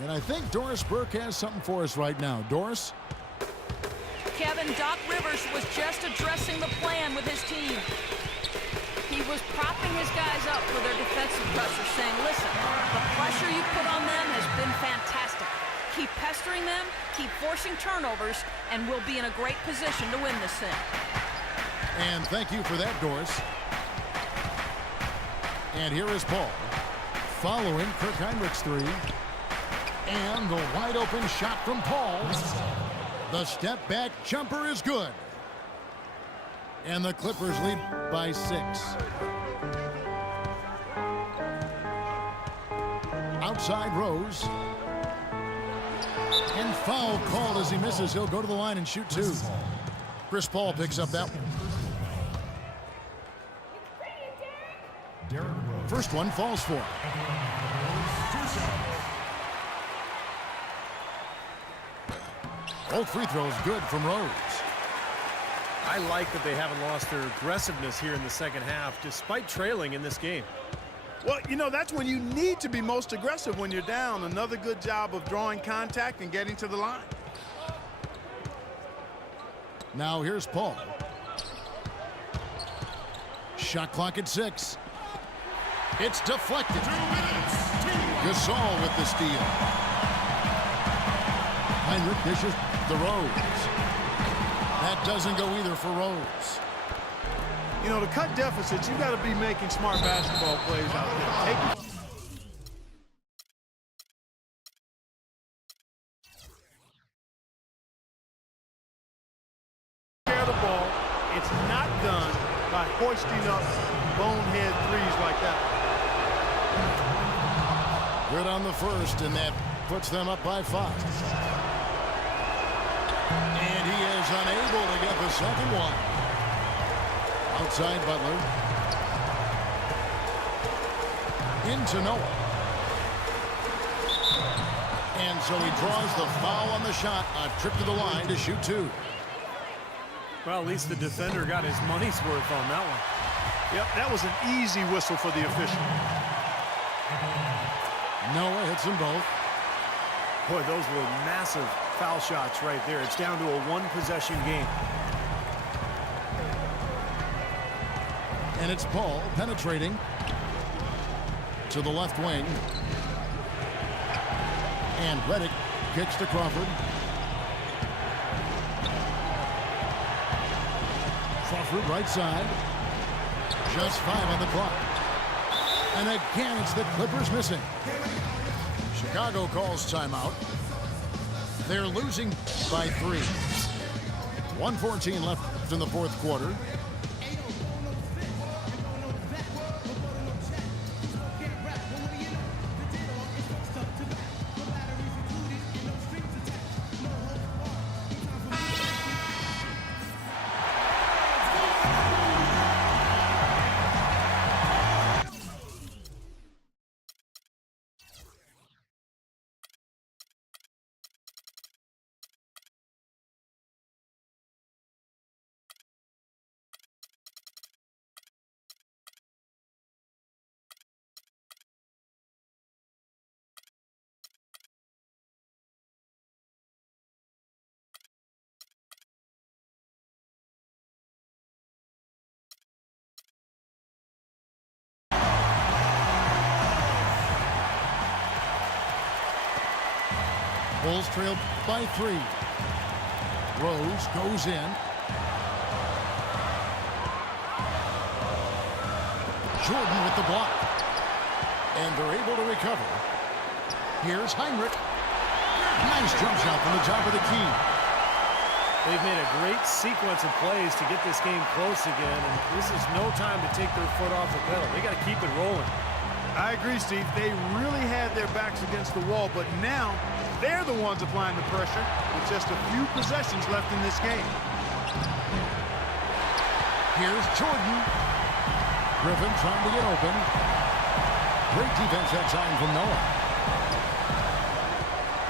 And I think Doris Burke has something for us right now. Doris? Kevin, Doc Rivers was just addressing the plan with his team. He was propping his guys up for their defensive pressure, saying, listen, the pressure you put on them has been fantastic. Keep pestering them, keep forcing turnovers, and we'll be in a great position to win this thing. And thank you for that, Doris. And here is Paul, following Kirk Hinrich's three. And the wide open shot from Paul. The step back jumper is good. And the Clippers lead by 6. Outside Rose. And foul called as he misses. He'll go to the line and shoot 2. Chris Paul picks up that one. First one falls for him. Both free throws good from Rose. I like that they haven't lost their aggressiveness here in the second half, despite trailing in this game. Well, you know, that's when you need to be most aggressive when you're down. Another good job of drawing contact and getting to the line. Now here's Paul. Shot clock at 6. It's deflected. Gasol with the steal. Hinrich dishes the Rose. That doesn't go either for Rose. You know, to cut deficits, you got to be making smart basketball plays out there. Take the ball. It's not done by hoisting up bonehead threes like that. Good on the first, and that puts them up by 5. And he is unable to get the second one. Outside Butler. Into Noah. And so he draws the foul on the shot. A trip to the line to shoot 2. Well, at least the defender got his money's worth on that one. Yep, that was an easy whistle for the official. Noah hits them both. Boy, those were massive foul shots right there. It's down to a one-possession game. And it's Paul penetrating to the left wing. And Redick kicks to Crawford. Crawford right side. Just 5 on the clock. And again, it's the Clippers missing. Chicago calls timeout. They're losing by 3. 1:14 left in the fourth quarter. Bulls trail by 3. Rose goes in. Jordan with the block. And they're able to recover. Here's Hinrich. Nice jump shot from the top of the key. They've made a great sequence of plays to get this game close again, and this is no time to take their foot off the pedal. They got to keep it rolling. I agree, Steve. They really had their backs against the wall, but now they're the ones applying the pressure with just a few possessions left in this game. Here's Jordan. Griffin trying to get open. Great defense that time from Noah.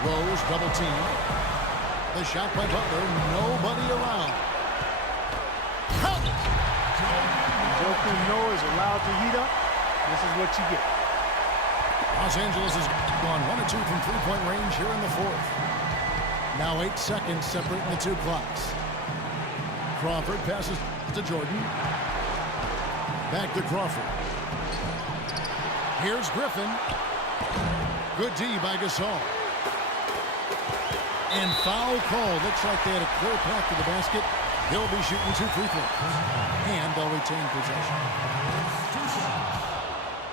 Rose double team. The shot by Butler. Nobody around. Count it. Joker Noah is allowed to heat up. This is what you get. Los Angeles has gone 1 of 2 from three-point range here in the fourth. Now 8 seconds separating the two clocks. Crawford passes to Jordan. Back to Crawford. Here's Griffin. Good D by Gasol. And foul call. Looks like they had a clear path to the basket. He'll be shooting 2 free throws. And they'll retain possession.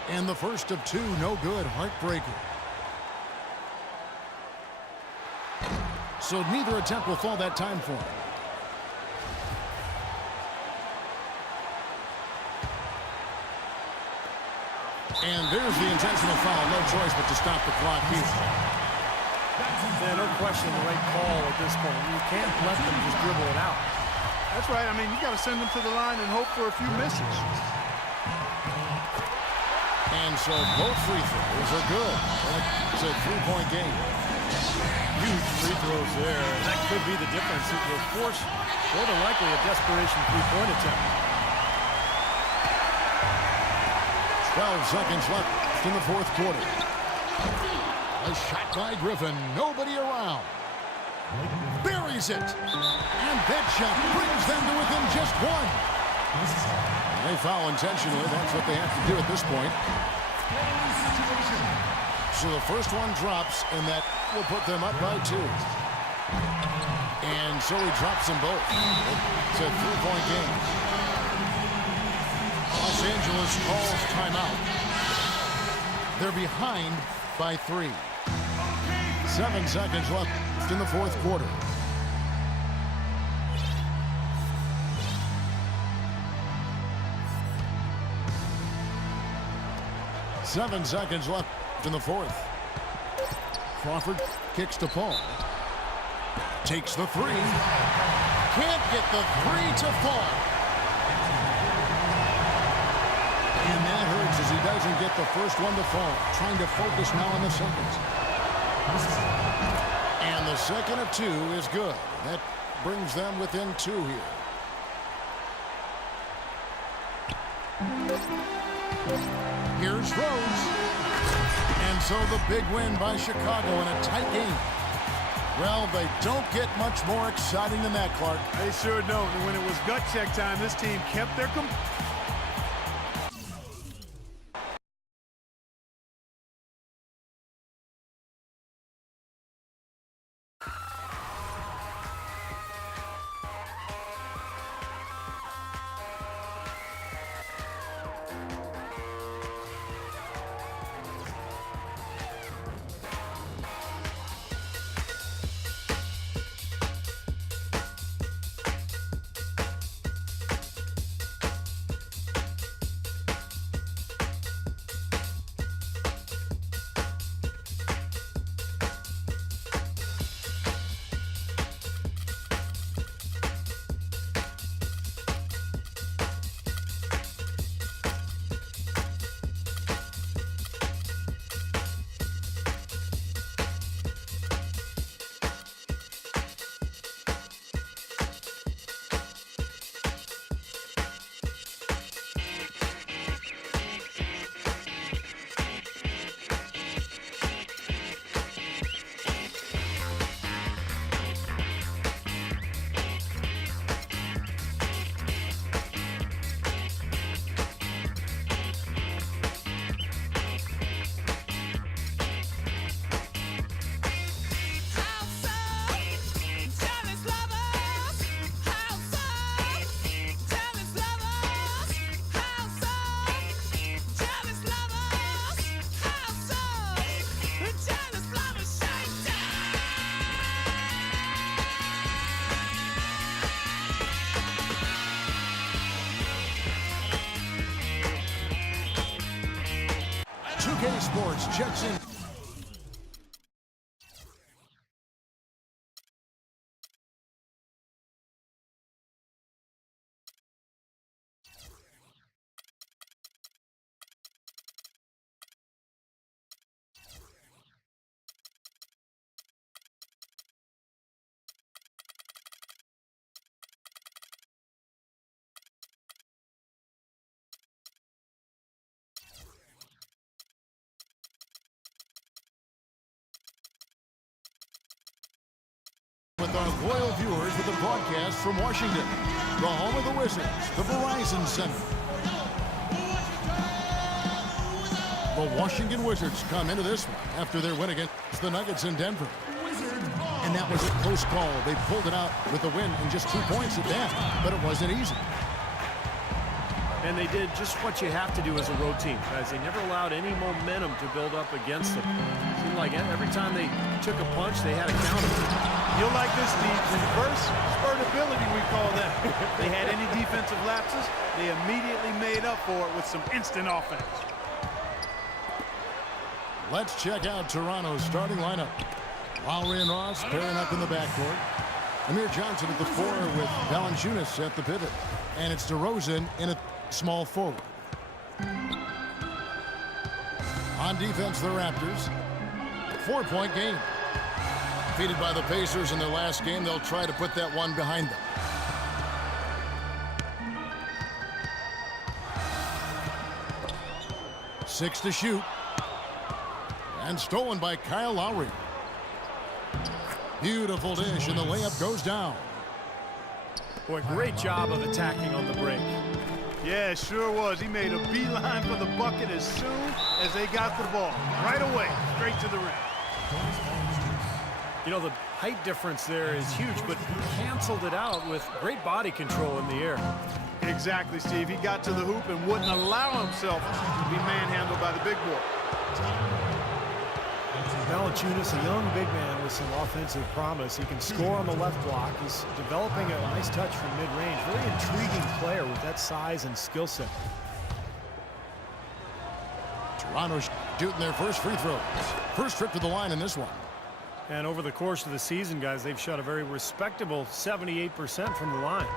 And the first of 2, no good. Heartbreaker. So neither attempt will fall that time for him. And there's the intentional foul. No choice but to stop the clock here. Yeah, no question the right call at this point. You can't let them just dribble it out. That's right. I mean, you got to send them to the line and hope for a few misses. And so both free throws are good. It's a 3-point game. Huge free throws there. That could be the difference. It will force, more than likely, a desperation three-point attempt. 12 seconds left in the fourth quarter. A shot by Griffin. Nobody around. Buries it. And that shot brings them to within just 1. They foul intentionally. That's what they have to do at this point. So the first one drops, and that will put them up by 2. And so he drops them both. It's a 3-point game. Los Angeles calls timeout. They're behind by 3. 7 seconds left in the fourth quarter. Seven seconds left in the fourth. Crawford kicks to Paul. Takes the 3. Can't get the 3 to fall. And that hurts as he doesn't get the first one to fall. Trying to focus now on the second. And the second of 2 is good. That brings them within 2 here. Here's Rose. And so the big win by Chicago in a tight game. Well, they don't get much more exciting than that, Clark. They sure don't. And when it was gut check time, this team kept their Sports checks in. with our loyal viewers with the broadcast from Washington, the home of the Wizards, the Verizon Center. The Washington Wizards come into this one after their win against the Nuggets in Denver. And that was a close call. They pulled it out with a win and just 2 points at that, but it wasn't easy. And they did just what you have to do as a road team, guys. They never allowed any momentum to build up against them. It seemed like every time they took a punch, they had a counter. You'll like this, Steve. Reverse spurtability, we call that. If they had any defensive lapses, they immediately made up for it with some instant offense. Let's check out Toronto's starting lineup. Lowry and Ross pairing up in the backcourt. Amir Johnson at the 4 with Valanciunas at the pivot. And it's DeRozan in a small forward. On defense, the Raptors. 4-point game. Defeated by the Pacers in their last game, they'll try to put that one behind them. Six to shoot. And stolen by Kyle Lowry. Beautiful dish, and the layup goes down. Boy, great job of attacking on the break. Yeah, it sure was. He made a beeline for the bucket as soon as they got the ball. Right away, straight to the rim. You know, the height difference there is huge, but he canceled it out with great body control in the air. Exactly, Steve. He got to the hoop and wouldn't allow himself to be manhandled by the big boy. Valanciunas, a young big man with some offensive promise. He can score on the left block. He's developing a nice touch from mid-range. Very intriguing player with that size and skill set. Toronto shooting their first free throws. First trip to the line in this one. And over the course of the season, guys, they've shot a very respectable 78% from the line.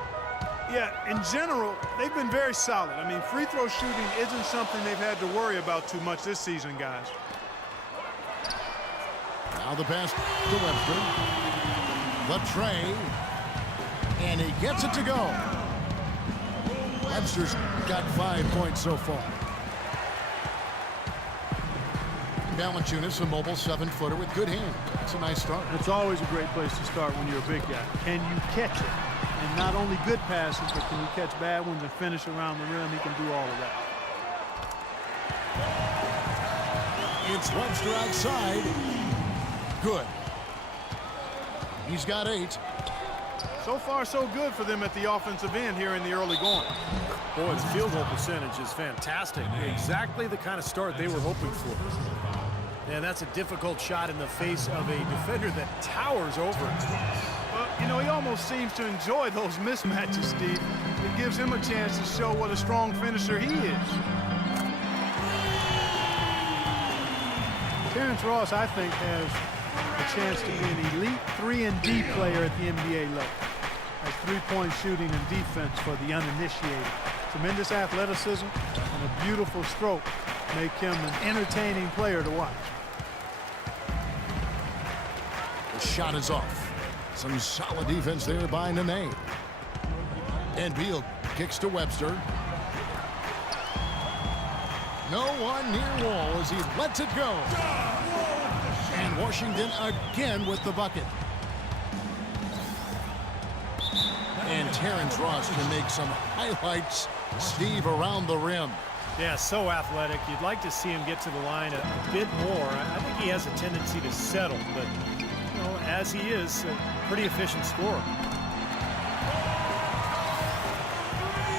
Yeah, in general, they've been very solid. I mean, free throw shooting isn't something they've had to worry about too much this season, guys. Now the pass to Webster. The tray. And he gets it to go. Webster's got 5 points so far. Valanciunas, a mobile 7-footer with good hands. It's a nice start. It's always a great place to start when you're a big guy. Can you catch it? And not only good passes, but can you catch bad ones and finish around the rim? He can do all of that. It's Webster outside. Good. He's got 8. So far, so good for them at the offensive end here in the early going. Boy, his field goal percentage is fantastic. Exactly the kind of start they were hoping for. And that's a difficult shot in the face of a defender that towers over it. Well, you know, he almost seems to enjoy those mismatches, Steve. It gives him a chance to show what a strong finisher he is. Terrence Ross, I think, has a chance to be an elite 3-and-D player at the NBA level. Has three-point shooting and defense for the uninitiated. Tremendous athleticism and a beautiful stroke make him an entertaining player to watch. The shot is off. Some solid defense there by Nene. And Beal kicks to Webster. No one near Wall as he lets it go. And Washington again with the bucket. And Terrence Ross can make some highlights, Steve, around the rim. Yeah, so athletic. You'd like to see him get to the line a bit more. I think he has a tendency to settle, but you know, as he is, a pretty efficient scorer.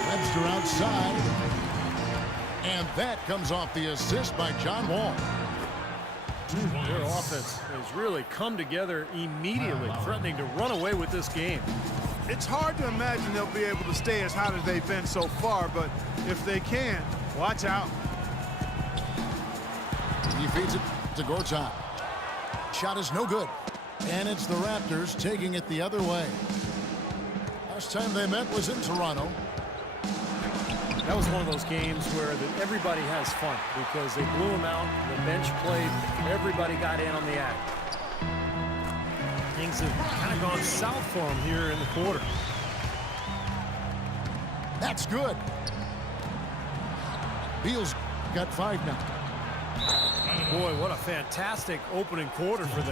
Webster outside. And that comes off the assist by John Wall. Their offense has really come together immediately, threatening to run away with this game. It's hard to imagine they'll be able to stay as hot as they've been so far, but if they can, watch out. He feeds it to Gortat. Shot is no good. And it's the Raptors taking it the other way. Last time they met was in Toronto. That was one of those games where everybody has fun because they blew them out, the bench played, everybody got in on the act. Things have kind of gone south for them here in the quarter. That's good. Beal's got 5 now. Boy, what a fantastic opening quarter for them.